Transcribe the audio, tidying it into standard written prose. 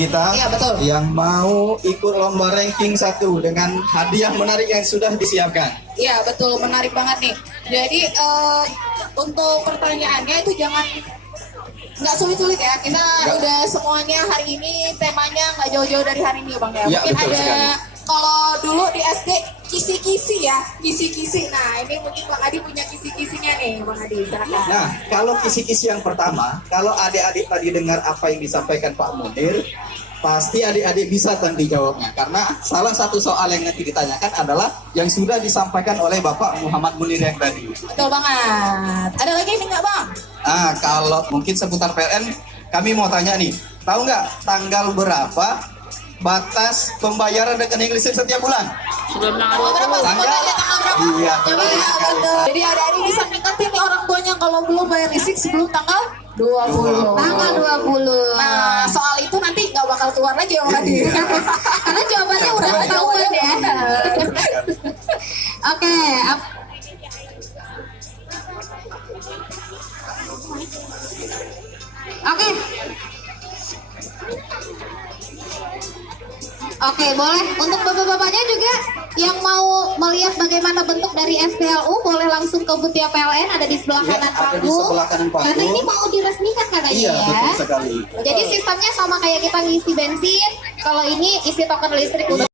kita Iya, betul. yang mau ikut lomba ranking 1 dengan hadiah menarik yang sudah disiapkan. Iya betul, menarik banget nih. Jadi untuk pertanyaannya itu jangan nggak sulit-sulit ya. Kita udah semuanya hari ini temanya nggak jauh-jauh dari hari ini Bang ya. Iya, Mungkin betul ada sekali. kalau dulu di SD kisi-kisi ya, kisi-kisi. Nah ini mungkin Bang Adi punya kisi-kisinya nih Bang Adi. Silakan. Nah, kalau kisi-kisi yang pertama, kalau adik-adik tadi dengar apa yang disampaikan Pak Munir, pasti adik-adik bisa tadi jawabnya. Karena salah satu soal yang nanti ditanyakan adalah yang sudah disampaikan oleh Bapak Muhammad Munir yang tadi. Betul banget. Ada lagi nih nggak Bang? Ah, kalau mungkin seputar PLN, kami mau tanya nih, tahu nggak tanggal berapa batas pembayaran rekening listrik setiap bulan? Tanggal berapa? Tanggal? Tanggal berapa? Iya, Coba betul ya, sekali. betul. Jadi adik-adik bisa ngerti nih orang tuanya kalau belum bayar listrik sebelum tanggal 20. Tanggal 20. Nah, soal itu nanti nggak bakal keluar lagi ya Bang Adi. Iya. Karena jawabannya udah Betul. ketahuan ya. Oke, Oke. Oke, boleh. Untuk bapak-bapaknya juga yang mau melihat bagaimana bentuk dari SPLU, boleh langsung ke Butia PLN, ada di sebelah Iya, kanan ada di panggung. sebelah kanan panggung. Karena ini mau diresmikan katanya Iya, ya. betul sekali. Jadi sistemnya sama kayak kita ngisi bensin. Kalau ini isi token listrik udah